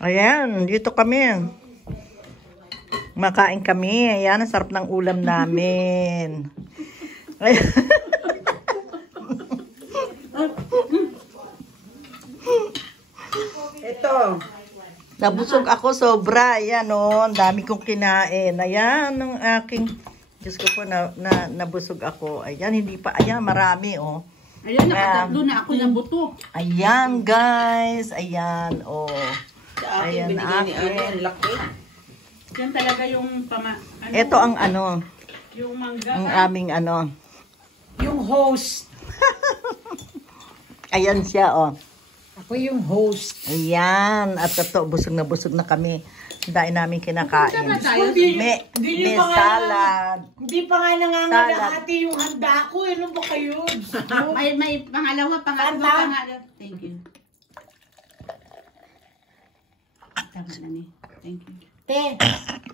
Ayan, dito kami. Makain kami. Ayan, ang sarap ng ulam namin. Ayan. Ito. Nabusog ako sobra. Ayan, oh. Ang dami kong kinain. Ayan, ang aking... Diyos ko po, nabusog ako. Ayan, hindi pa. Ayan, marami, oh. Ayan, nakatatlo na ako ng buto. Ayan, guys. Ayan, oh. Sa akin, Ayan, binigay ni akin. Ate, ang laki. Yan talaga yung Ito ang ano, yung mangga. ang aming ano. Yung host. Ayan siya, oh. Ako yung host. Ayan. At ito, busog na kami. Dahil namin kinakain. May salad. Hindi pa nga nangangalahati yung handa ko. Ano ba kayo? May pangalawa, pangatlo. Thank you. Tama na ni. Thank you. Te,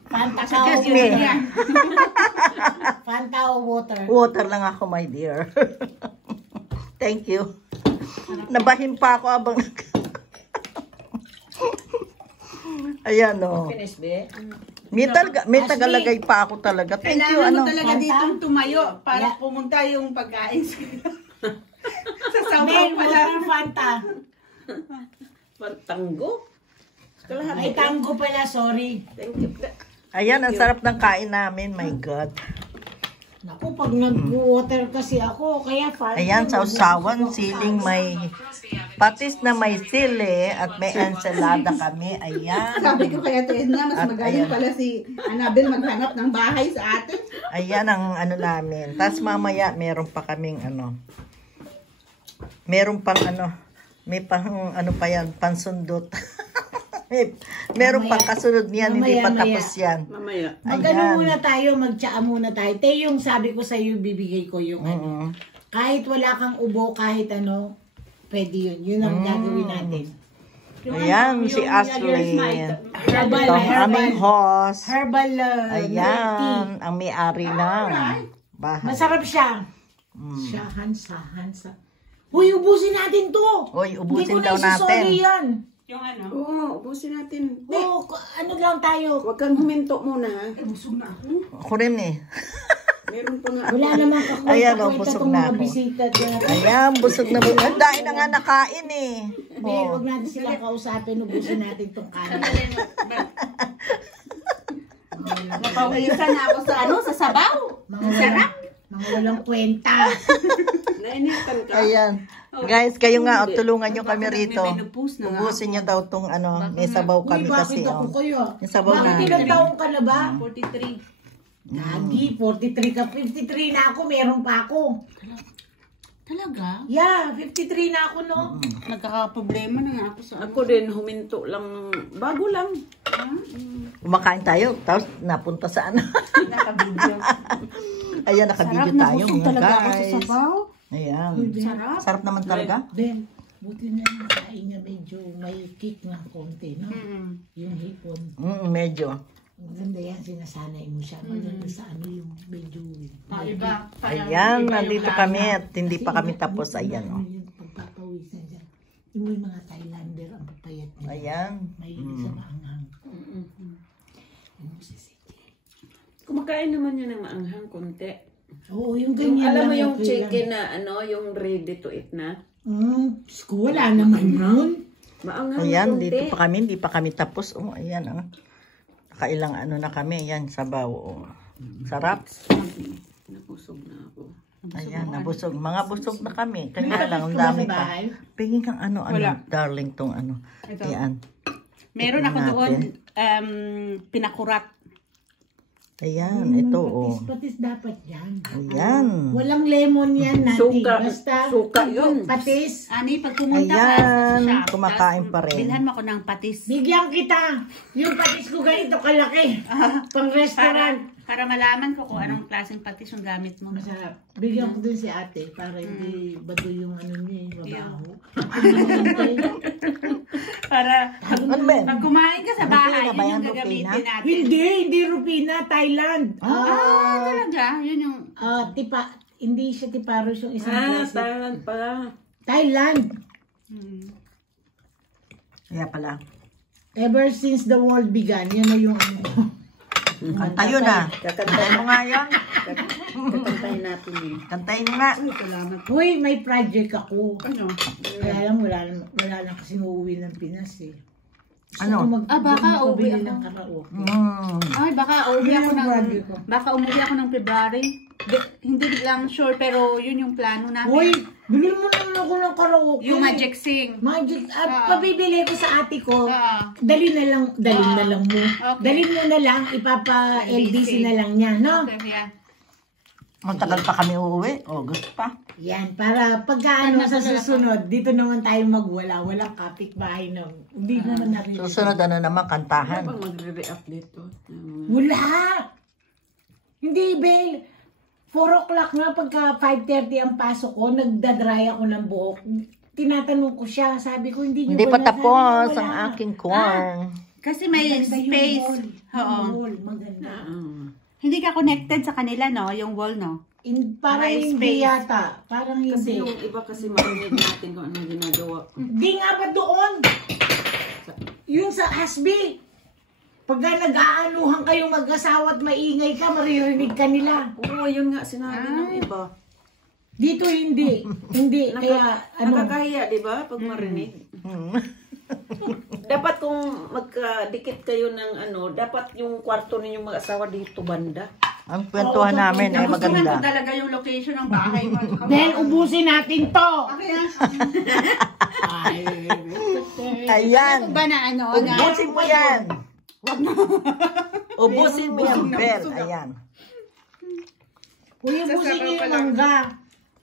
Fanta ka o Excuse me. Fanta o water? Water lang ako, my dear. Thank you. Nabahin pa ako abang Ayan, oh. Finish, be? May tagalagay pa ako talaga. Thank you, Kailangan ano. mo talaga ditong tumayo para pumunta yung pagkain sila. Sa sabaw pala. Water Fanta. Tango? May tango pala, sorry. Thank you. Ayan, ang sarap ng kain namin. My God. Naku, pag nag-water kasi ako, kaya Fanta. Ayan, sausawan, siling may patis na may sili at may ensalada kami. Ayan. Sabi ko kaya Ate Edna, mas At magaling ayan. pala si Annabel maghanap ng bahay sa atin. Ayan ang ano namin. Tapos mamaya, meron pa kaming ano. Meron pang ano. May pang ano pa yan, pansundot. Meron pang kasunod niyan, hindi pa tapos yan. Mamaya. Mag-ano muna tayo, mag-tsaa muna tayo. Te, yung sabi ko sa'yo, bibigay ko yung ano. Kahit wala kang ubo, kahit ano, pwede yun. Yun ang gagawin natin. Ayan, si Ashley. Herbal, Ito ang aming host. herbal tea. Ayan, ang may-ari ng bahay. Masarap siya. Siya, hansa. Uy, ubusin natin to. Uy, ubusin Hindi ko daw na isi-sorry natin. yan. Yung ano? Oo, ubusin natin. Oo, ano lang tayo. Huwag kang huminto muna ha. Busog na ako. Ako rin eh. Meron pa nga. Wala namang Ayan, oh, kakwenta busog itong na mga ako. bisita dyan. Ayan, busog na busog. Ang dahil na nga nakain eh. Hindi, huwag natin sila kausapin, ubusin natin itong kanin. Napawisan na ako sa ano, sa sabaw. Mga walang kwenta. Nainitan ka. Ayan. Guys, kayo nga, tulungan nyo kami rito. May na nga. Ubusin nyo daw tong ano, may sabaw kami Uy, kasi. bakit ako Oh. kayo? May sabaw Bakit na. ilang taong ka na ba? 43. Gagi, 43 ka. 53 na ako, meron pa ako. Talaga? Yeah, 53 na ako, no? Nagkakaproblema na nga ako sa ako din, huminto lang. Bago lang. Ha? Kumakain tayo, tapos napunta sa ano. Naka-video. Ayan, nakabidyo tayo mga talaga ako sa guys. sabaw. Ayan. Sarap. Sarap naman talaga. Ben, buti na yung kain niya medyo may kick ng konti, no? Yung hipon. Medyo. Ang ganda yan, sinasanay mo siya. Maganda sa ano yung medyo... Iba. Ayan, nandito kami at hindi pa kami tapos. Ayan, oh. Yung pagpapawisan dyan. Yung may mga Thailander ang papayat nila. Ayan. May sa maanghang. Yung sisiki. Kumakain naman yun ng maanghang konti. Oo, yung Yung, ganyan alam mo lang yung okay chicken lang. na ano, yung ready to eat na. Wala naman yun. Maanghang Ayan, na konti. dito pa kami, hindi pa kami tapos. Oh, ayan, ah. Nakailang ano na kami. Ayan, sabaw. Oh. Sarap. Nabusog na ako. Ayan, nabusog. Mga busog na kami. Kanya lang, ang dami pa. Pingin kang ano, darling tong ano. Ayan. Meron ako doon, pinakurat. Ayan, ito, oh. Patis dapat yan. Ayan. Walang lemon yan natin. Suka. Basta Suka yun. patis. Ani, pag pumunta Ayan, ka sa kumakain pa rin. bilhan mo ako ng patis. Bigyan kita. Yung patis ko ganito kalaki. Pang restaurant. Para malaman ko kung anong klaseng patis yung gamit mo. Masarap. Bigyan ko din si ate para hindi bado yung ano niya, yung babaho. Para Ano ba yan? pag kumain ka sa bahay, Rupina ba yun yan, yung gagamitin Rupina? natin. Hindi Rupina, Thailand. Talaga? Yun yung... Hindi siya tiparos yung isang klase. Thailand pala. Thailand. Kaya pala. Ever since the world began, yan na yung ano ko. Kanta yun ah. Kantahin mo nga yun. Kakantahin natin eh. Kantahin mo nga. Ay, salamat. Uy, may project ako. Ano? Kaya lang, wala na kasi uuwi ng Pinas eh. Gusto Ano? ko Baka uuwi magpabili ako. ng karaoke. Ay, baka umuwi ako ng Grabe ko. baka umuwi ako ng February. Hindi lang sure pero yun yung plano namin. Uy, bili mo naman ako ng karaoke. Yung Magic Sing. Magic. At pabibili Oo. ko sa ate ko. Oo. Dali na lang mo. Okay. Dali mo na lang, ipapa-LDC na lang niya, no? Okay, yeah. Matagal pa kami uuwi. August pa. Yan, para pagka ano sa susunod, dito naman tayo magwala. Walang kapitbahay na. Hindi naman natin. Susunod ano naman, kantahan. Pag magre-react dito. Wala! Hindi, Bel. 4 o'clock na, pagka 5:30 ang pasok ko, nagdadry ako ng buhok. Tinatanong ko siya, sabi ko, hindi niyo Hindi pa ba nasabi tapos na wala? ang aking corn. Kasi may Maganda yung space. wall. Oo. Yung wall, maganda. Hindi ka connected sa kanila, no? Yung wall, no? Parang May hindi space. yata. Parang Kasi hindi. yung iba kasi marinig natin kung anong ginagawa ko. Di nga ba doon? Yung sa Hasbi. Pagka nag-aanuhan kayong mag-asawa at maingay ka, maririnig ka nila. Oo, yun nga sinabi ng iba. Dito hindi. Hindi. Kaya ano. Nakakahiya, di ba? Pag marinig. Dapat kung magkadikit kayo ng ano, dapat yung kwarto ninyong mag-asawa dito banda. Ang kwentuhan namin ay Nagustuhan ko maganda. talaga yung location ng bahay mo. Then, ubusin natin to. Ayan. Ano ba na ano? Ubusin mo yan. Ubusin mo yan, Bel. Ayan. Uy, ubusin niyo yung mangga.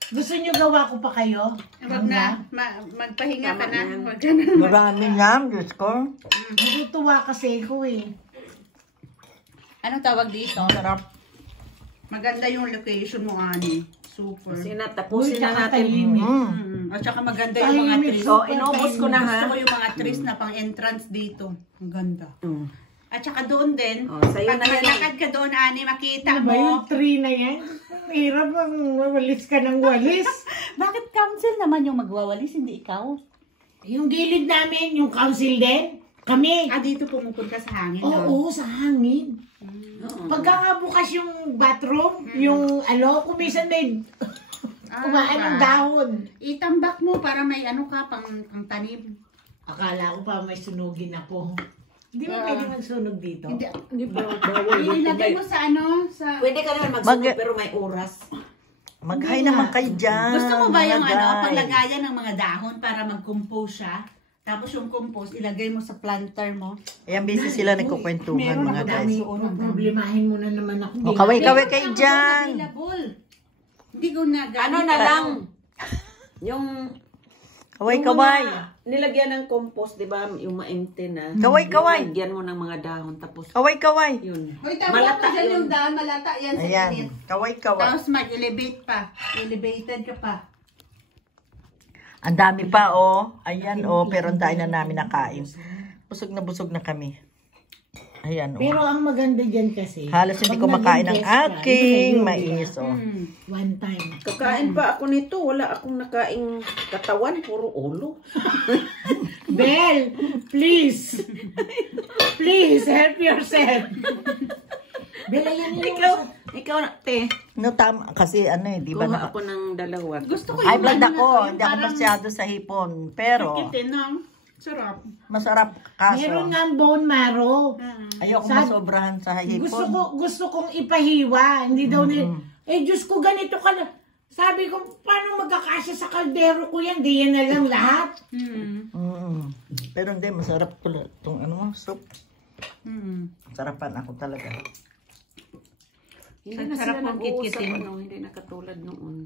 Gusto niyo gawa ko pa kayo? Wag na. Magpahinga ka na. Wag ka na. Marami yan, Diyos ko. Natutuwa kasi ko eh. Anong tawag dito? Sarap. Maganda yung location mo, Ani. Super. Kasi Uy, natapusin na tsaka natin. tahimik. At saka maganda yung mga Tahimik. trees. So, inubos ko na ha. Gusto ko yung mga trees na pang entrance dito. Ang ganda. At saka doon din, Oh, sa'yo pag na yan. malakad ka doon, Ani, makita Ano ba yung mo. tree na yan? Ang hirap ang walis ka ng walis. Bakit council naman yung magwawalis, hindi ikaw? Yung gilid namin, yung council din, kami. Dito pumupunta sa hangin, no? Oo, sa hangin. Pagka nga bukas yung bathroom, yung ano, kumisan may kumain ng dahon. Itambak mo para may ano ka, pang tanim. Akala ko pa may sunugin ako. Hindi mo pwede magsunog dito. Hindi ba? Bawal. Ilagay mo sa ano, sa... Pwede ka naman magsunog pero may oras. Mag-hi naman kayo dyan. Gusto mo ba yung mga ano, guy. paglagayan ng mga dahon para mag-compose siya? Tapos yung compost, ilagay mo sa planter mo. Ayan, busy sila nagkukwentuhan, Meron mga ako guys. dami. Problemahin mo na naman ako. O, kaway-kaway kayo dyan. Available. Hindi ko na gamit. Ano na lang? Yung Kaway-kaway. mga nilagyan ng compost, di ba? Yung mainte na. Kaway-kaway. Lagyan mo ng mga dahon. Tapos, Kaway-kaway. yun. Hoy, tama Malata mo dyan yun. yung daan, malata yan sa Ayan, init. kaway-kaway. Tapos mag-elevate pa. Elevated ka pa. Ang dami pa, oh. Ayan, oh. Pero ang dami na namin nakain. Busog na kami. Ayan, oh. Pero ang maganda dyan kasi, Halos hindi pag ko makain naging ng guest ka, aking ito kayo, mais, oh. one time. Kakain pa ako nito. Wala akong nakaing katawan. Puro ulo. Belle, please. Please, help yourself. Bella, yan yung... Ikaw, te. No, tama. Kasi ano eh, di ba Kuha na... ako ng dalawa. Gusto ko High yung blood ano ako. na to, yung Hindi ako parang masyado sa hipon. Pero, kikitin, no? Sarap. masarap kaso. Meron nga ang bone marrow. Ayoko Sad- masobrahan sa hipon. Gusto kong ipahiwa. Hindi daw ni... Eh, Diyos ko, ganito ka na. Sabi ko, paano magkakasya sa kaldero ko yan? Di yan na lang lahat. Pero hindi, masarap ko itong ano, soup. Sarapan ako talaga. Hindi na Sarap sila ng nag-uusap. kitkitin. Ano, hindi na katulad noon.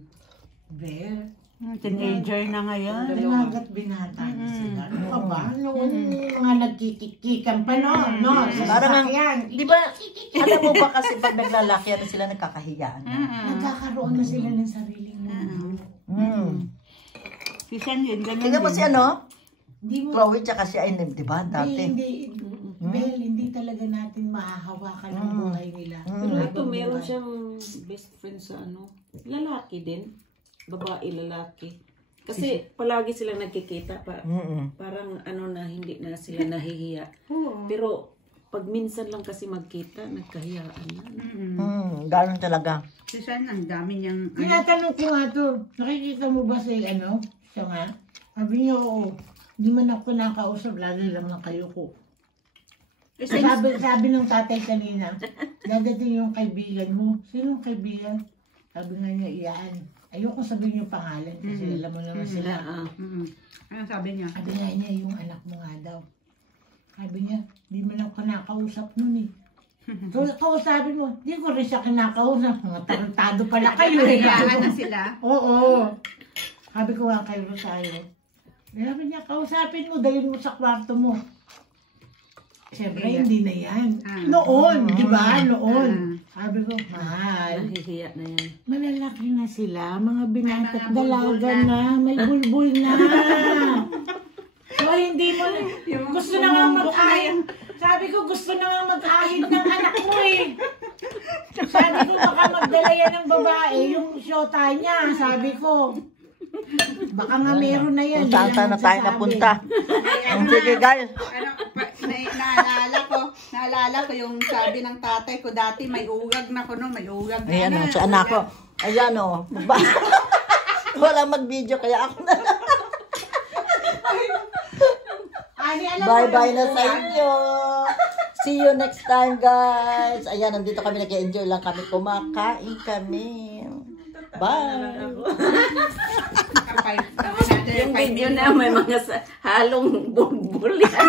Belle. Teenager na ngayon. Dalagat binata na sila. Ano ka ba? Noon, mga nagkikikikan pa noon, no? Sa Parang, sasakyan. di ba, alam mo ba kasi pag naglalaki, ano sila nagkakahiyaan? Nagkakaroon na sila ng sariling mundo. Si Sen yun, ganun Tingnan mo din. si ano? Hindi mo... Chloe tsaka si Ainem, di ba? Dati. Hindi. Belle, hindi talaga natin mahahawakan ang buhay nila. Pero ito, meron siyang best friend sa ano. Lalaki din. Babae, lalaki. Kasi palagi silang nagkikita pa. Mm-mm. Parang ano na, hindi na sila nahihiya. Oo. Pero pag minsan lang kasi magkita, nagkahiyaan na. Ganun talaga. Si San, ang dami niyang... Tinatanong ko nga to, nakikita mo ba si ano? Siya nga? Sabi niya, oo. Hindi man ako nakausap, lagi lang na kayo ko. Sabi ng tatay kanina, dadating yung kaibigan mo. Sinong kaibigan? Sabi nga niya, iyan. Ayoko sabihin yung pangalan kasi alam mo naman sila. Ano sabi niya? Sabi nga niya, yung anak mo nga daw. Sabi niya, di man ako kinakausap nun eh. So, kausapin mo, di ko rin siya kinakausap. Mga tarantado pala kayo eh. Kailangan na sila. Oo. Sabi ko nga kayo sa'yo. Sabi niya, kausapin mo, dalhin mo sa kwarto mo. Siyempre, hindi na yan. Noon, di ba? Noon. Sabi ko, mahal. Nahihiya na yan. Malalaki na sila, mga binata, dalaga na, may bulbul na. So, hindi mo, gusto na nga mag-ahid. Sabi ko, gusto na nga mag-ahid ng anak mo eh. Sabi ko, baka magdala yan ng babae, yung syota niya, sabi ko. Baka nga meron na yan. Kung saan na tayo napunta. Sige guys. Naalala ko yung sabi ng tatay ko dati, may ugag na ko no, may ugag na. Ayan o, si anak ko. Ayan o. Wala mag-video kaya ako na. Bye-bye na sa inyo. See you next time guys. Ayan, nandito kami, nag-enjoy lang kami. Kumakain kami. Bye. Yung video na may mga halong bulbul yan.